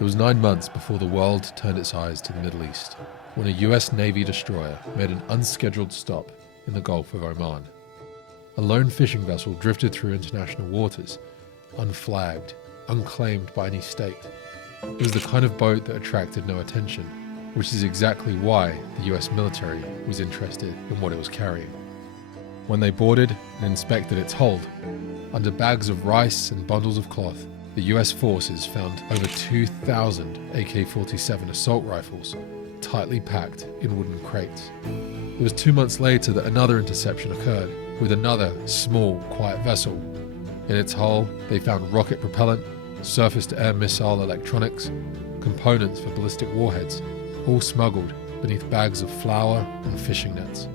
It was 9 months before the world turned its eyes to the Middle East, when a US Navy destroyer made an unscheduled stop in the Gulf of Oman. A lone fishing vessel drifted through international waters, unflagged, unclaimed by any state. It was the kind of boat that attracted no attention, which is exactly why the US military was interested in what it was carrying. When they boarded and inspected its hold, under bags of rice and bundles of cloth, the US forces found over 2,000 AK-47 assault rifles, tightly packed in wooden crates. It was 2 months later that another interception occurred, with another small, quiet vessel. In its hull, they found rocket propellant, surface-to-air missile electronics, components for ballistic warheads, all smuggled beneath bags of flour and fishing nets.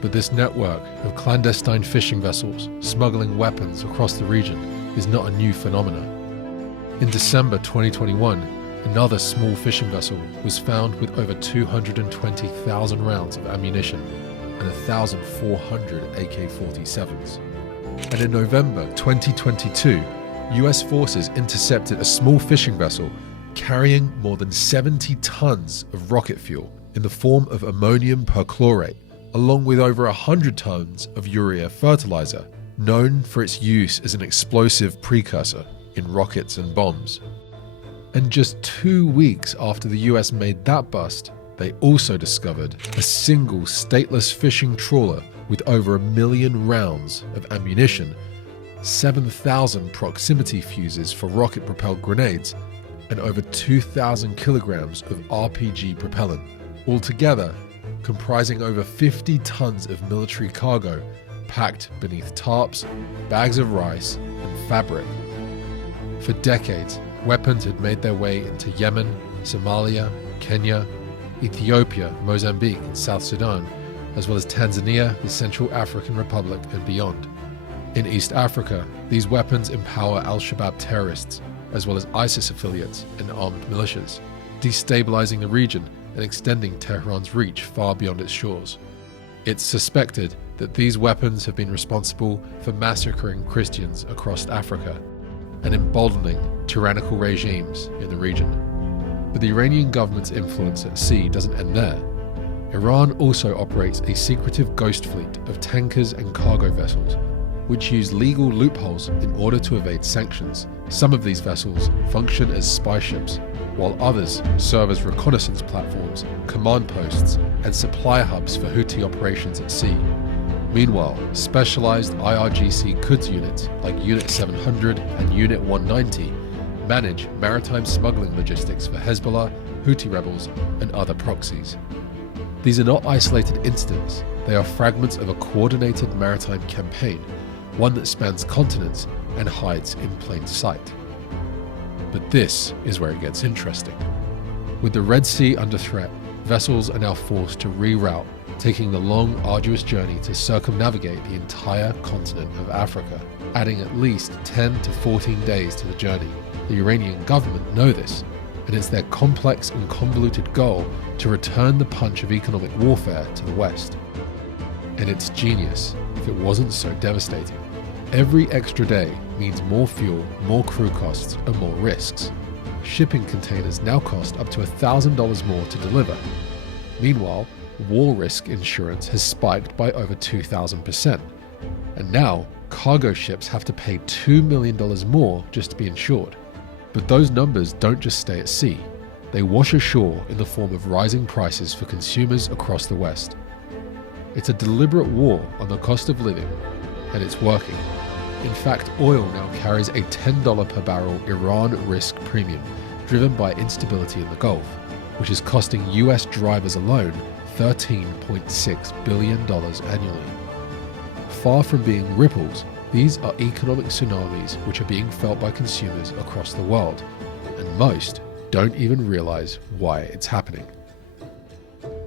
But this network of clandestine fishing vessels smuggling weapons across the region is not a new phenomenon. In December 2021, another small fishing vessel was found with over 220,000 rounds of ammunition and 1,400 AK-47s. And in November 2022, US forces intercepted a small fishing vessel carrying more than 70 tons of rocket fuel in the form of ammonium perchlorate, along with over 100 tons of urea fertilizer, known for its use as an explosive precursor in rockets and bombs. And just 2 weeks after the US made that bust, they also discovered a single stateless fishing trawler with over 1 million rounds of ammunition, 7,000 proximity fuses for rocket-propelled grenades, and over 2,000 kilograms of RPG propellant, altogether comprising over 50 tons of military cargo packed beneath tarps, bags of rice, and fabric. For decades, weapons had made their way into Yemen, Somalia, Kenya, Ethiopia, Mozambique, and South Sudan, as well as Tanzania, the Central African Republic, and beyond. In East Africa, these weapons empower al-Shabaab terrorists, as well as ISIS affiliates and armed militias, destabilizing the region and extending Tehran's reach far beyond its shores. It's suspected that these weapons have been responsible for massacring Christians across Africa and emboldening tyrannical regimes in the region. But the Iranian government's influence at sea doesn't end there. Iran also operates a secretive ghost fleet of tankers and cargo vessels, which use legal loopholes in order to evade sanctions. Some of these vessels function as spy ships, while others serve as reconnaissance platforms, command posts, and supply hubs for Houthi operations at sea. Meanwhile, specialized IRGC Quds units like Unit 700 and Unit 190 manage maritime smuggling logistics for Hezbollah, Houthi rebels, and other proxies. These are not isolated incidents, they are fragments of a coordinated maritime campaign, one that spans continents and hides in plain sight. But this is where it gets interesting. With the Red Sea under threat, vessels are now forced to reroute, taking the long, arduous journey to circumnavigate the entire continent of Africa, adding at least 10 to 14 days to the journey. The Iranian government know this, and it's their complex and convoluted goal to return the punch of economic warfare to the West. And it's genius if it wasn't so devastating. Every extra day means more fuel, more crew costs, and more risks. Shipping containers now cost up to $1,000 more to deliver. Meanwhile, war risk insurance has spiked by over 2,000%. And now, cargo ships have to pay $2 million more just to be insured. But those numbers don't just stay at sea. They wash ashore in the form of rising prices for consumers across the West. It's a deliberate war on the cost of living, and it's working. In fact, oil now carries a $10 per barrel Iran risk premium, driven by instability in the Gulf, which is costing US drivers alone $13.6 billion annually. Far from being ripples, these are economic tsunamis which are being felt by consumers across the world, and most don't even realize why it's happening.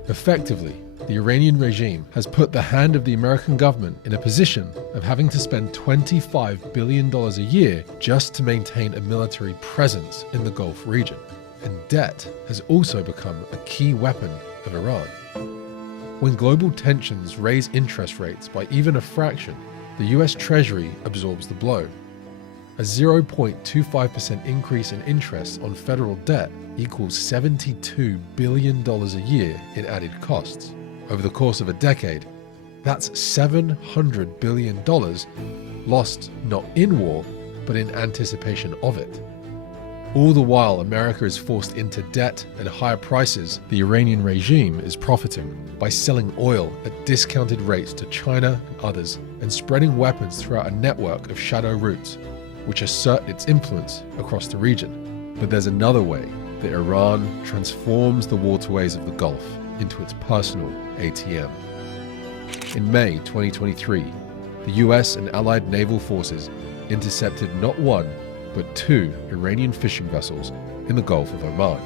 Effectively, the Iranian regime has put the hand of the American government in a position of having to spend $25 billion a year just to maintain a military presence in the Gulf region. And debt has also become a key weapon of Iran. When global tensions raise interest rates by even a fraction, the US Treasury absorbs the blow. A 0.25% increase in interest on federal debt equals $72 billion a year in added costs. Over the course of a decade, that's $700 billion lost not in war, but in anticipation of it. All the while America is forced into debt and higher prices, the Iranian regime is profiting by selling oil at discounted rates to China and others and spreading weapons throughout a network of shadow routes, which assert its influence across the region. But there's another way that Iran transforms the waterways of the Gulf into its personal ATM. In May 2023, the US and allied naval forces intercepted not one, but two Iranian fishing vessels in the Gulf of Oman.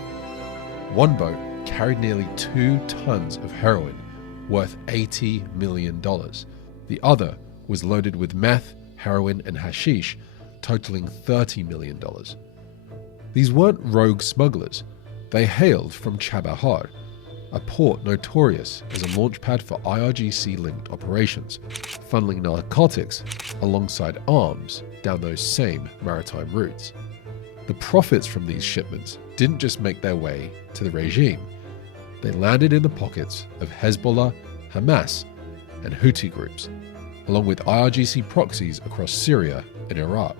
One boat carried nearly 2 tons of heroin, worth $80 million. The other was loaded with meth, heroin, and hashish, totaling $30 million. These weren't rogue smugglers. They hailed from Chabahar, a port notorious as a launchpad for IRGC-linked operations, funneling narcotics alongside arms down those same maritime routes. The profits from these shipments didn't just make their way to the regime. They landed in the pockets of Hezbollah, Hamas, and Houthi groups, along with IRGC proxies across Syria and Iraq.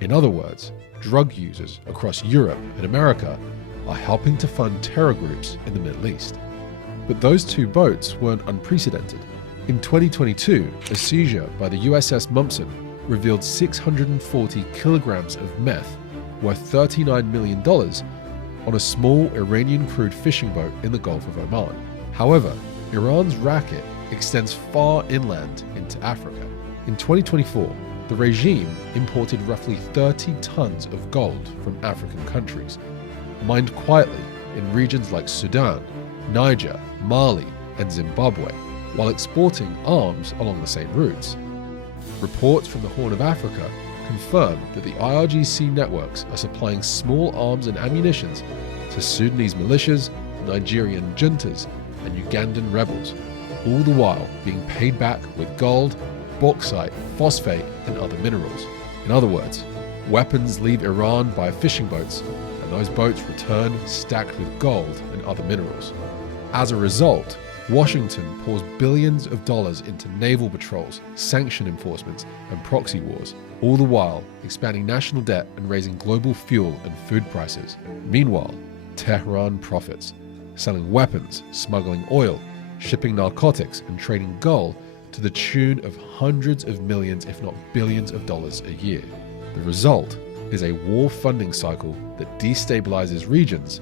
In other words, drug users across Europe and America are helping to fund terror groups in the Middle East. But those two boats weren't unprecedented. In 2022, a seizure by the USS Mumsen revealed 640 kilograms of meth, worth $39 million, on a small Iranian crewed fishing boat in the Gulf of Oman. However, Iran's racket extends far inland into Africa. In 2024, the regime imported roughly 30 tons of gold from African countries, mined quietly in regions like Sudan, Niger, Mali, and Zimbabwe, while exporting arms along the same routes. Reports from the Horn of Africa confirm that the IRGC networks are supplying small arms and ammunition to Sudanese militias, Nigerian juntas, and Ugandan rebels, all the while being paid back with gold, bauxite, phosphate, and other minerals. In other words, weapons leave Iran by fishing boats, and those boats return stacked with gold and other minerals. As a result, Washington pours billions of dollars into naval patrols, sanction enforcements, and proxy wars, all the while expanding national debt and raising global fuel and food prices. Meanwhile, Tehran profits, selling weapons, smuggling oil, shipping narcotics, and trading gold to the tune of hundreds of millions, if not billions of dollars a year. The result is a war funding cycle that destabilizes regions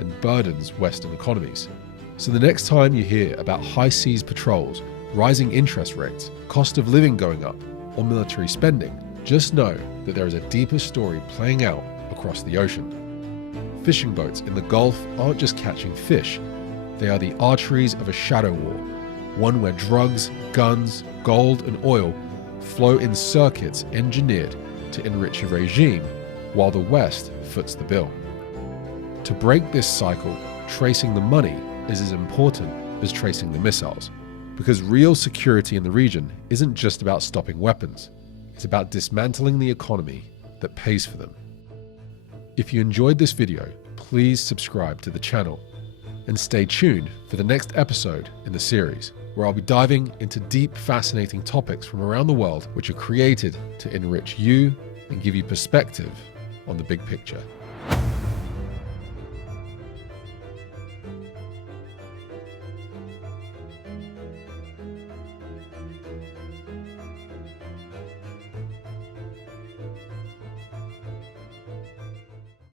and burdens Western economies. So the next time you hear about high seas patrols, rising interest rates, cost of living going up, or military spending, just know that there is a deeper story playing out across the ocean. Fishing boats in the Gulf aren't just catching fish, they are the arteries of a shadow war, one where drugs, guns, gold, and oil flow in circuits engineered to enrich a regime, while the West foots the bill. To break this cycle, tracing the money is as important as tracing the missiles, because real security in the region isn't just about stopping weapons, it's about dismantling the economy that pays for them. If you enjoyed this video, please subscribe to the channel and stay tuned for the next episode in the series, where I'll be diving into deep, fascinating topics from around the world which are created to enrich you and give you perspective on the big picture.